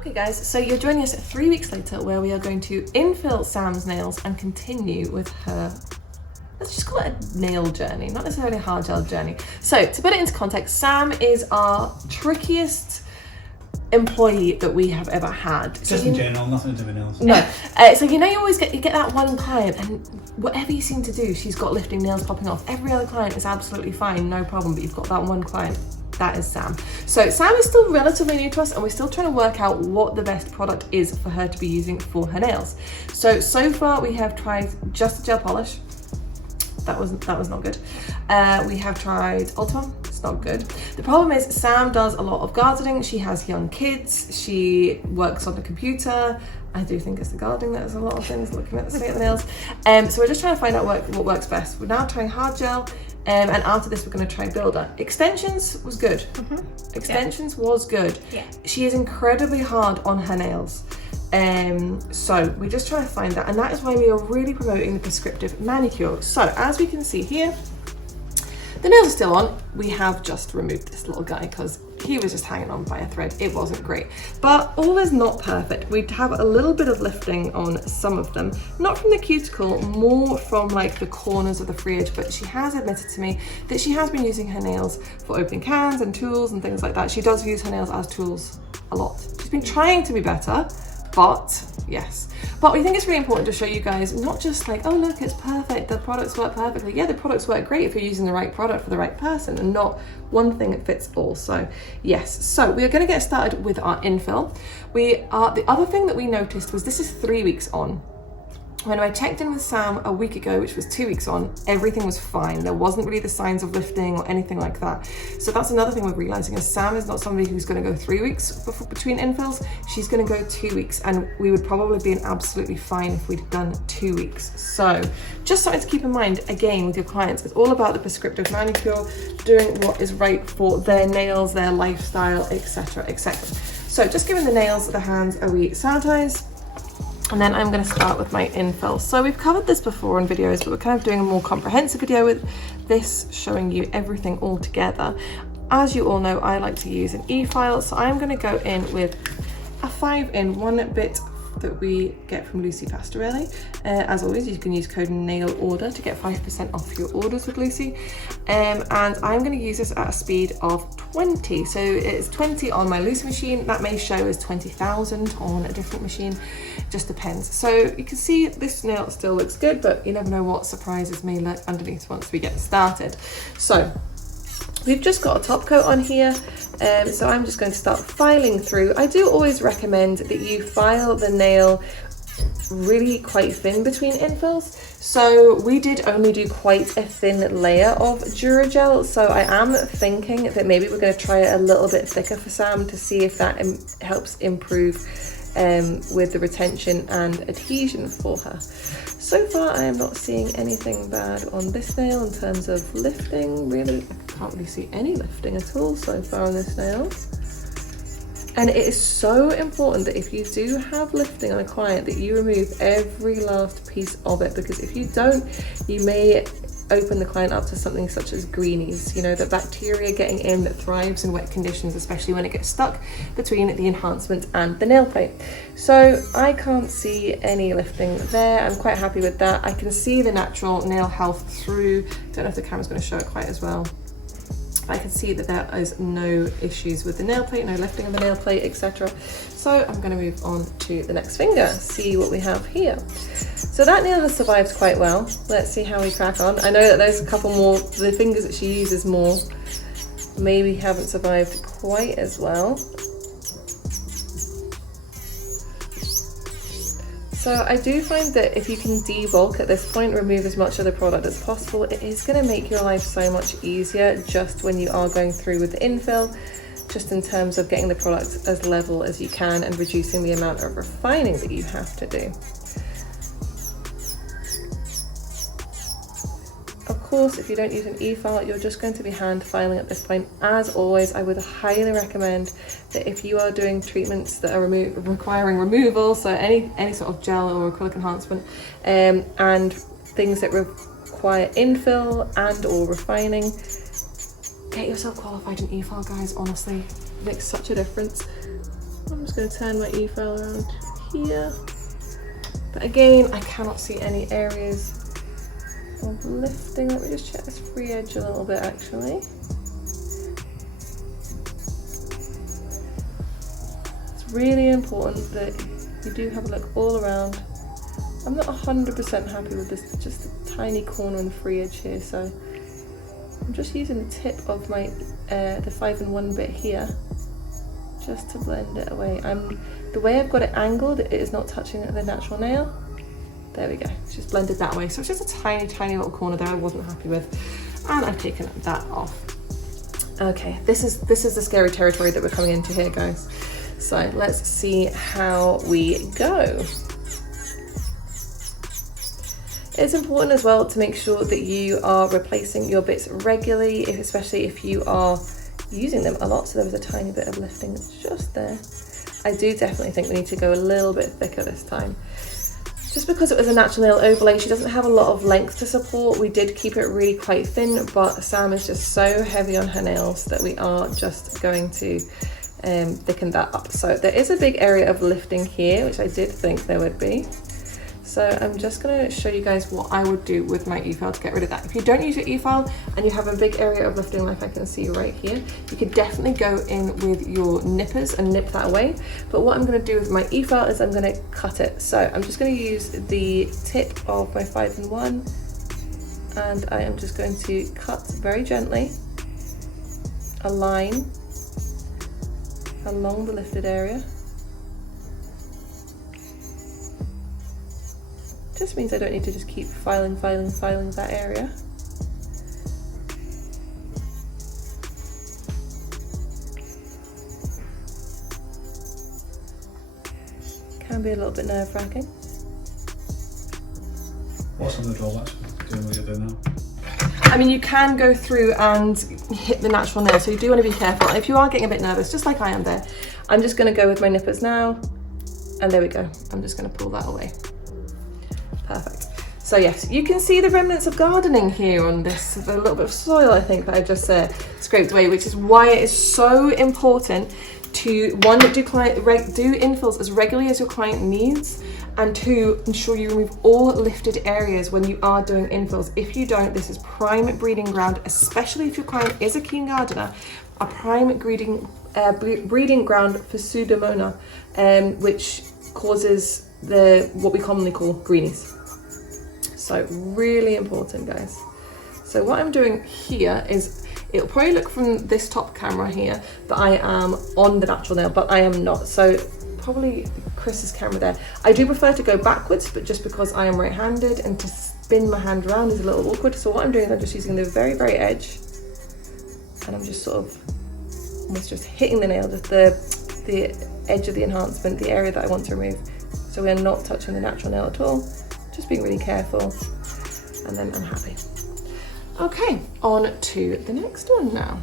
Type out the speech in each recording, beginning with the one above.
Okay guys, so you're joining us 3 weeks later where we are going to infill Sam's nails and continue with her, let's just call it a nail journey, not necessarily a hard gel journey. So to put it into context, Sam is our trickiest employee that we have ever had. Just in general, nothing to do with nails. No. So you know you always get that one client and whatever you seem to do, she's got lifting nails popping off. Every other client is absolutely fine, no problem, but you've got that one client. That is Sam. So Sam is still relatively new to us and we're still trying to work out what the best product is for her to be using for her nails. So far we have tried just a gel polish. That was not good. We have tried Ultima. It's not good. The problem is Sam does a lot of gardening. She has young kids. She works on the computer. I do think it's the gardening that is a lot of things, looking at the state of the nails. So we're just trying to find out what works best. We're now trying hard gel. And after this, we're going to try builder. Extensions was good. Extensions was good. Yeah. She is incredibly hard on her nails. So we're just trying to find that. And that is why we are really promoting the prescriptive manicure. So as we can see here, the nails are still on. We have just removed this little guy because he was just hanging on by a thread. It wasn't great, but all is not perfect. We have a little bit of lifting on some of them, not from the cuticle, more from like the corners of the free edge, but she has admitted to me that she has been using her nails for opening cans and tools and things like that. She does use her nails as tools a lot. She's been trying to be better, but yes. But we think it's really important to show you guys, not just like, oh look, it's perfect, the products work perfectly. Yeah, the products work great if you're using the right product for the right person and not one thing that fits all. So yes, so we are going to get started with our infill. The other thing that we noticed was this is 3 weeks on. When I checked in with Sam a week ago, which was 2 weeks on, everything was fine. There wasn't really the signs of lifting or anything like that. So that's another thing we're realizing is Sam is not somebody who's going to go 3 weeks between infills. She's going to go 2 weeks, and we would probably be absolutely fine if we'd done 2 weeks. So just something to keep in mind, again, with your clients, it's all about the prescriptive manicure, doing what is right for their nails, their lifestyle, etc., etc. So just giving the nails, the hands a wee sanitize. And then I'm going to start with my infill. So we've covered this before in videos, but we're kind of doing a more comprehensive video with this, showing you everything all together. As you all know, I like to use an e-file, so I'm going to go in with a 5-in-1 bit that we get from Lucy Pastorelli. As always, you can use code NAILORDER to get 5% off your orders with Lucy. And I'm going to use this at a speed of 20. So it's 20 on my Lucy machine. That may show as 20,000 on a different machine. Just depends. So you can see this nail still looks good, but you never know what surprises may lurk underneath once we get started. So we've just got a top coat on here. So I'm just going to start filing through. I do always recommend that you file the nail really quite thin between infills. So we did only do quite a thin layer of Dura Gel. So I am thinking that maybe we're going to try it a little bit thicker for Sam to see if that helps improve with the retention and adhesion for her. So far I am not seeing anything bad on this nail in terms of lifting. Really, I can't really see any lifting at all so far on this nail. And it is so important that if you do have lifting on a client that you remove every last piece of it, because if you don't, you may open the client up to something such as greenies, you know, the bacteria getting in that thrives in wet conditions, especially when it gets stuck between the enhancement and the nail plate. So I can't see any lifting there. I'm quite happy with that. I can see the natural nail health through. Don't know if the camera's going to show it quite as well. I can see that there is no issues with the nail plate, no lifting of the nail plate, etc. So I'm going to move on to the next finger, see what we have here. So that nail has survived quite well. Let's see how we crack on. I know that there's a couple more, the fingers that she uses more maybe haven't survived quite as well. So I do find that if you can debulk at this point, remove as much of the product as possible, it is going to make your life so much easier just when you are going through with the infill, just in terms of getting the product as level as you can and reducing the amount of refining that you have to do. Of course, if you don't use an e-file, you're just going to be hand filing at this point. As always, I would highly recommend that if you are doing treatments that are requiring removal, so any sort of gel or acrylic enhancement, and things that require infill and or refining, get yourself qualified in e-file, guys. Honestly, it makes such a difference. I'm just going to turn my e-file around here. But again, I cannot see any areas of lifting. Let me just check this free edge a little bit actually. It's really important that you do have a look all around. I'm not 100% happy with this, just a tiny corner on the free edge here, so I'm just using the tip of my the 5-in-1 bit here just to blend it away. The way I've got it angled, it is not touching the natural nail. There we go, it's just blended that way. So it's just a tiny, tiny little corner there I wasn't happy with, and I've taken that off. Okay, this is the scary territory that we're coming into here, guys. So let's see how we go. It's important as well to make sure that you are replacing your bits regularly, especially if you are using them a lot. So there was a tiny bit of lifting just there. I do definitely think we need to go a little bit thicker this time. Just because it was a natural nail overlay, she doesn't have a lot of length to support. We did keep it really quite thin, but Sam is just so heavy on her nails that we are just going to thicken that up. So there is a big area of lifting here, which I did think there would be. So I'm just going to show you guys what I would do with my e-file to get rid of that. If you don't use your e-file and you have a big area of lifting like I can see right here, you could definitely go in with your nippers and nip that away. But what I'm going to do with my e-file is I'm going to cut it. So I'm just going to use the tip of my 5-in-1 and I am just going to cut very gently a line along the lifted area. Just means I don't need to just keep filing that area. Can be a little bit nerve-wracking. What's on the drawbacks of doing what you're doing now? I mean, you can go through and hit the natural nail, so you do want to be careful. And if you are getting a bit nervous, just like I am there, I'm just going to go with my nippers now, and there we go. I'm just going to pull that away. Perfect. So yes, you can see the remnants of gardening here on this, a little bit of soil I think that I just scraped away, which is why it is so important to, one, do infills as regularly as your client needs, and two, ensure you remove all lifted areas when you are doing infills. If you don't, this is prime breeding ground, especially if your client is a keen gardener, a prime breeding ground for Pseudomonas, which causes what we commonly call greenies. So really important, guys. So what I'm doing here is, it'll probably look from this top camera here that I am on the natural nail, but I am not. So probably Chris's camera there. I do prefer to go backwards, but just because I am right-handed and to spin my hand around is a little awkward. So what I'm doing is I'm just using the very, very edge, and I'm just sort of almost just hitting the nail, just the edge of the enhancement, the area that I want to remove. So we're not touching the natural nail at all. Just being really careful, and then I'm happy. Okay, on to the next one now.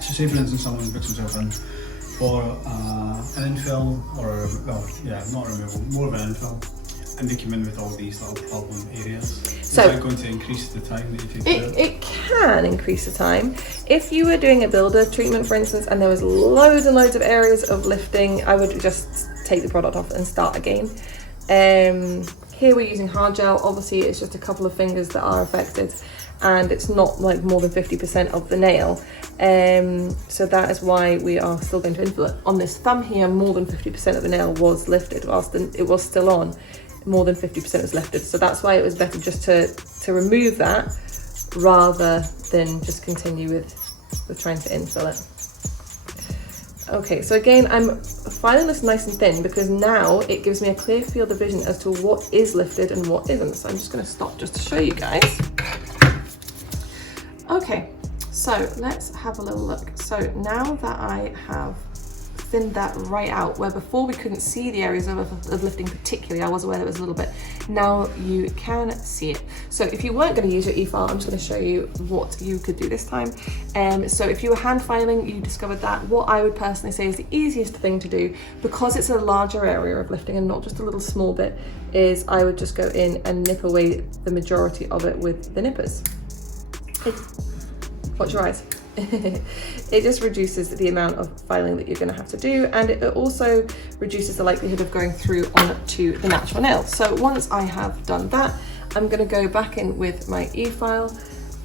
So say for instance someone puts himself in for an infill, or well, yeah, not removal, more of an infill, and they come in with all these little problem areas. So is that going to increase the time that you take to do it? It can increase the time. If you were doing a builder treatment, for instance, and there was loads and loads of areas of lifting, I would just take the product off and start again. Here we're using hard gel. Obviously it's just a couple of fingers that are affected, and it's not like more than 50% of the nail. So that is why we are still going to infill it. On this thumb here, more than 50% of the nail was lifted, whilst it was still on, more than 50% was lifted. So that's why it was better just to remove that rather than just continue with trying to infill it. Okay, so again, I'm filing this nice and thin because now it gives me a clear field of vision as to what is lifted and what isn't. So I'm just going to stop just to show you guys. Okay, so let's have a little look. So now that I have thinned that right out, where before we couldn't see the areas of lifting particularly, I was aware there was a little bit, now you can see it. So if you weren't going to use your e-file, I'm just going to show you what you could do this time. So if you were hand filing, you discovered that, what I would personally say is the easiest thing to do, because it's a larger area of lifting and not just a little small bit, is I would just go in and nip away the majority of it with the nippers. Watch your eyes. it just reduces the amount of filing that you're going to have to do, and it also reduces the likelihood of going through onto the natural nail. So once I have done that, I'm going to go back in with my e-file,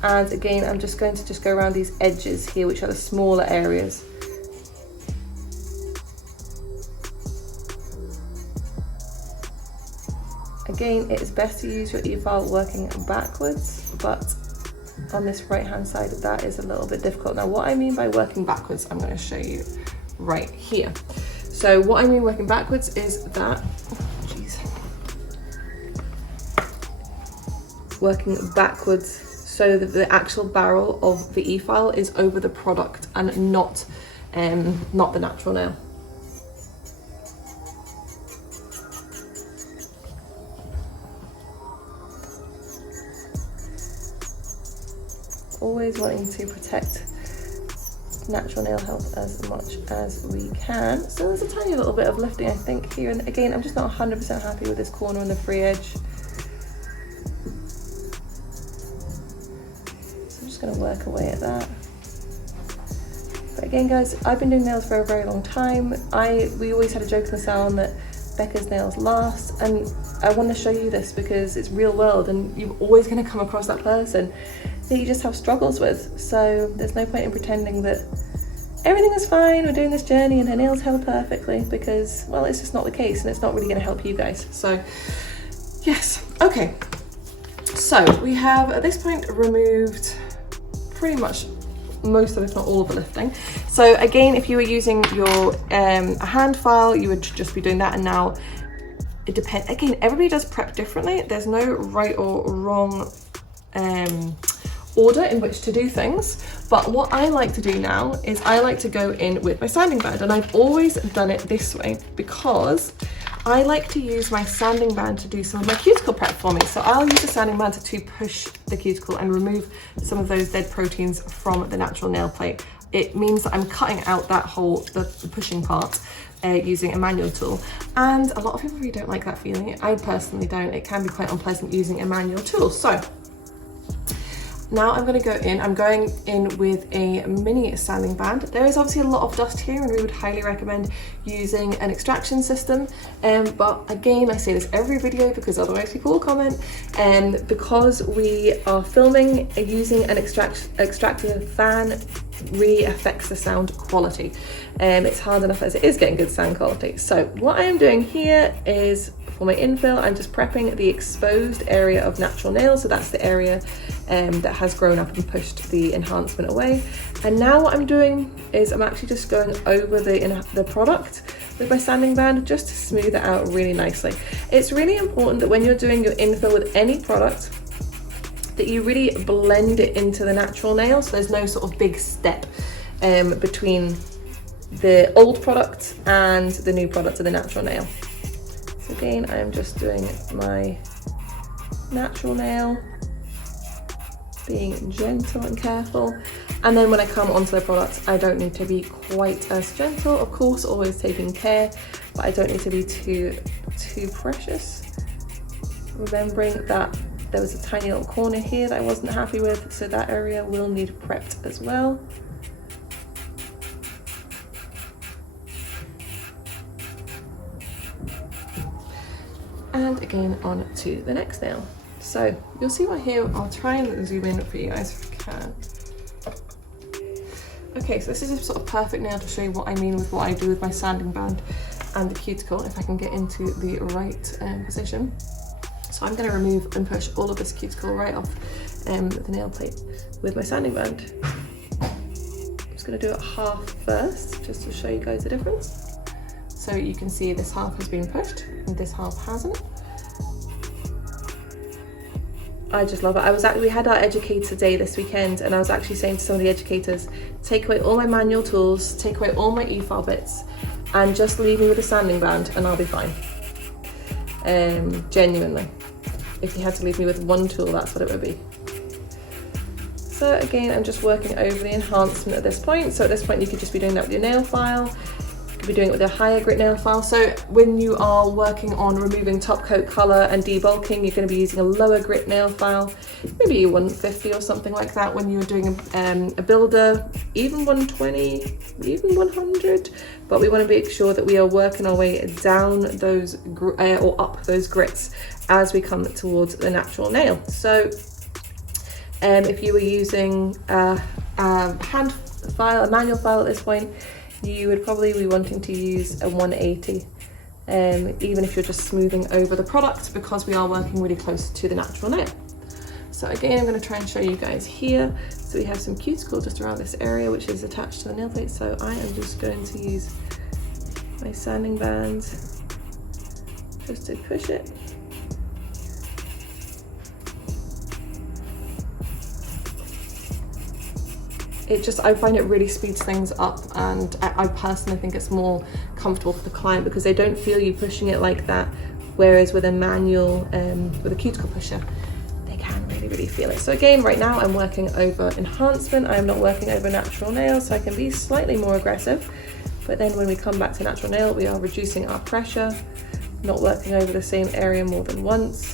and again I'm just going to go around these edges here, which are the smaller areas. Again, it is best to use your e-file working backwards, but on this right hand side that is a little bit difficult. Now what I mean by working backwards, I'm going to show you right here. So what I mean working backwards is that, working backwards so that the actual barrel of the e-file is over the product and not the natural nail. Always wanting to protect natural nail health as much as we can. So there's a tiny little bit of lifting I think here, and again I'm just not 100% happy with this corner and the free edge. So I'm just going to work away at that. But again guys, I've been doing nails for a very long time. We always had a joke in the salon that Becca's nails last, and I want to show you this because it's real world and you're always going to come across that person that you just have struggles with. So there's no point in pretending that everything is fine, we're doing this journey and her nails held perfectly, because, well, it's just not the case and it's not really going to help you guys. So yes, okay. So we have at this point removed pretty much most of, if not all of the lifting. So again, if you were using your a hand file, you would just be doing that, and now it depends. Again, everybody does prep differently. There's no right or wrong order in which to do things, but what I like to do now is I like to go in with my sanding band, and I've always done it this way because I like to use my sanding band to do some of my cuticle prep for me. So I'll use the sanding band to push the cuticle and remove some of those dead proteins from the natural nail plate. It means that I'm cutting out that whole, the pushing part, using a manual tool. And a lot of people really don't like that feeling. I personally don't. It can be quite unpleasant using a manual tool. So now I'm going to go in, I'm going in with a mini sanding band. There is obviously a lot of dust here and we would highly recommend using an extraction system. But again, I say this every video because otherwise people will comment. Because we are filming, using an extractive fan really affects the sound quality. It's hard enough as it is getting good sound quality. So what I am doing here is, for my infill, I'm just prepping the exposed area of natural nail. So that's the area that has grown up and pushed the enhancement away. And now what I'm doing is I'm actually just going over the product with my sanding band just to smooth it out really nicely. It's really important that when you're doing your infill with any product that you really blend it into the natural nail, so there's no sort of big step between the old product and the new product of the natural nail. So again, I'm just doing my natural nail, being gentle and careful. And then when I come onto the product, I don't need to be quite as gentle. Of course, always taking care, but I don't need to be too precious. Remembering that there was a tiny little corner here that I wasn't happy with, so that area will need prepped as well. And again, on to the next nail. So you'll see right here, I'll try and zoom in for you guys if I can. Okay, so this is a sort of perfect nail to show you what I mean with what I do with my sanding band and the cuticle, if I can get into the right position. So I'm going to remove and push all of this cuticle right off the nail plate with my sanding band. I'm just going to do it half first, just to show you guys the difference. So you can see this half has been pushed and this half hasn't. I just love it. We had our educator day this weekend, and I was actually saying to some of the educators, take away all my manual tools, take away all my e-file bits, and just leave me with a sanding band and I'll be fine. Genuinely. If you had to leave me with one tool, that's what it would be. So again, I'm just working over the enhancement at this point. So at this point, you could just be doing that with your nail file. You could be doing it with a higher grit nail file. So when you are working on removing top coat colour and debulking, you're going to be using a lower grit nail file, maybe 150 or something like that. When you're doing a builder, even 120, even 100. But we want to make sure that we are working our way down those or up those grits as we come towards the natural nail. So if you were using a hand file, a manual file at this point, you would probably be wanting to use a 180, even if you're just smoothing over the product, because we are working really close to the natural nail. So again, I'm going to try and show you guys here. So we have some cuticle just around this area, which is attached to the nail plate. So I am just going to use my sanding band just to push it. I find it really speeds things up, and I personally think it's more comfortable for the client because they don't feel you pushing it like that, whereas with a manual, with a cuticle pusher, they can really feel it. So again, right now I'm working over enhancement, I'm not working over natural nail, so I can be slightly more aggressive, but then when we come back to natural nail, we are reducing our pressure, not working over the same area more than once,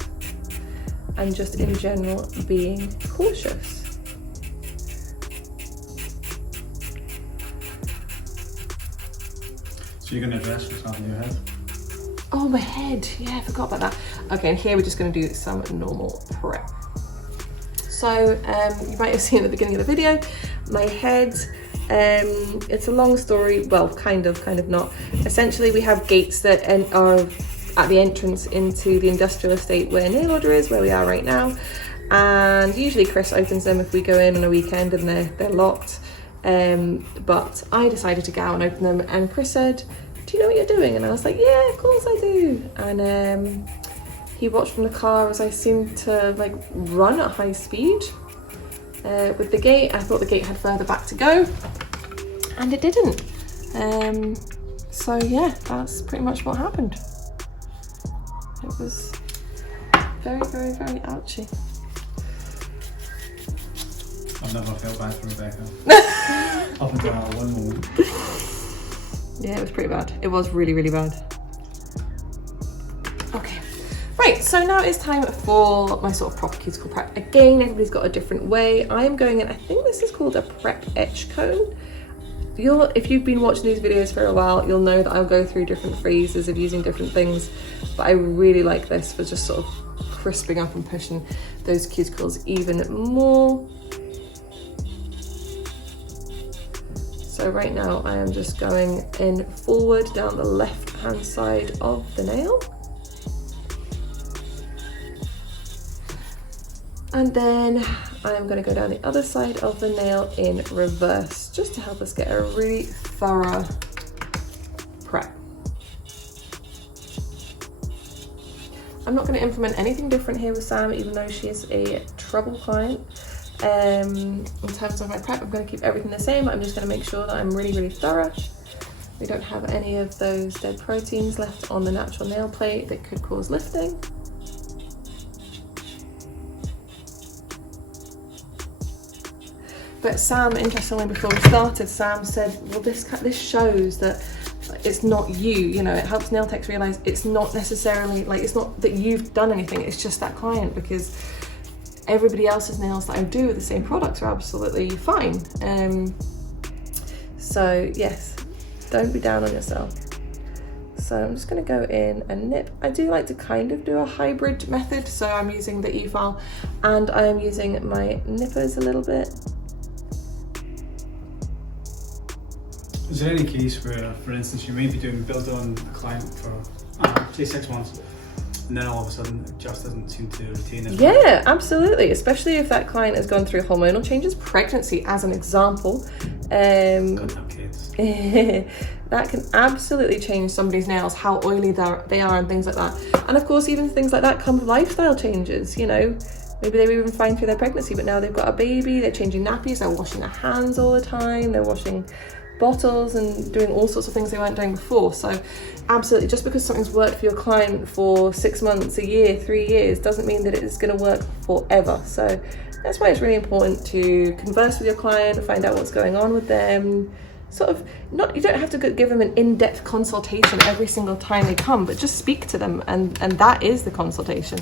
and just in general being cautious. So you're going to address what's happening in your head? Oh, my head. Yeah, I forgot about that. Okay, and here we're just going to do some normal prep. So you might have seen at the beginning of the video, my head, it's a long story, well, kind of not. Essentially, we have gates that are at the entrance into the industrial estate where nail order is, where we are right now. And usually Chris opens them if we go in on a weekend and they're locked. But I decided to go out and open them, and Chris said, "Do you know what you're doing?" And I was like, "Yeah, of course I do." And he watched from the car as I seemed to like run at high speed with the gate. I thought the gate had further back to go, and it didn't. So yeah, that's pretty much what happened. It was very ouchy. I've never felt bad for Rebecca. Up until that one moment. Yeah, it was pretty bad. It was really bad. Okay, right, so now it's time for my sort of proper cuticle prep. Again, everybody's got a different way. I'm going in, I think this is called a prep etch cone. If you've been watching these videos for a while, you'll know that I'll go through different phases of using different things, but I really like this for just sort of crisping up and pushing those cuticles even more. So right now I am just going in forward down the left hand side of the nail. And then I'm going to go down the other side of the nail in reverse, just to help us get a really thorough prep. I'm not going to implement anything different here with Sam, even though she is a trouble client. In terms of my prep, I'm going to keep everything the same. I'm just going to make sure that I'm really thorough. We don't have any of those dead proteins left on the natural nail plate that could cause lifting. But Sam, interestingly, before we started, Sam said, well, this shows that it's not you know, it helps nail techs realize it's not necessarily, like, it's not that you've done anything, it's just that client, because everybody else's nails that I do with the same products are absolutely fine. So yes, don't be down on yourself. So I'm just going to go in and nip. I do like to kind of do a hybrid method, so I'm using the E-file and I am using my nippers a little bit. Is there any case where, for instance, you may be doing build on a client for say 6 months, and then all of a sudden it just doesn't seem to retain it? Yeah, absolutely, especially if that client has gone through hormonal changes, pregnancy as an example. Couldn't have kids. That can absolutely change somebody's nails, how oily they are and things like that. And of course, even things like that come with lifestyle changes, you know. Maybe they were even fine through their pregnancy, but now they've got a baby, they're changing nappies, they're washing their hands all the time, they're washing bottles and doing all sorts of things they weren't doing before. So absolutely, just because something's worked for your client for 6 months, a year, 3 years, doesn't mean that it's going to work forever. So that's why it's really important to converse with your client, find out what's going on with them, sort of, not, you don't have to give them an in-depth consultation every single time they come, but just speak to them, and that is the consultation.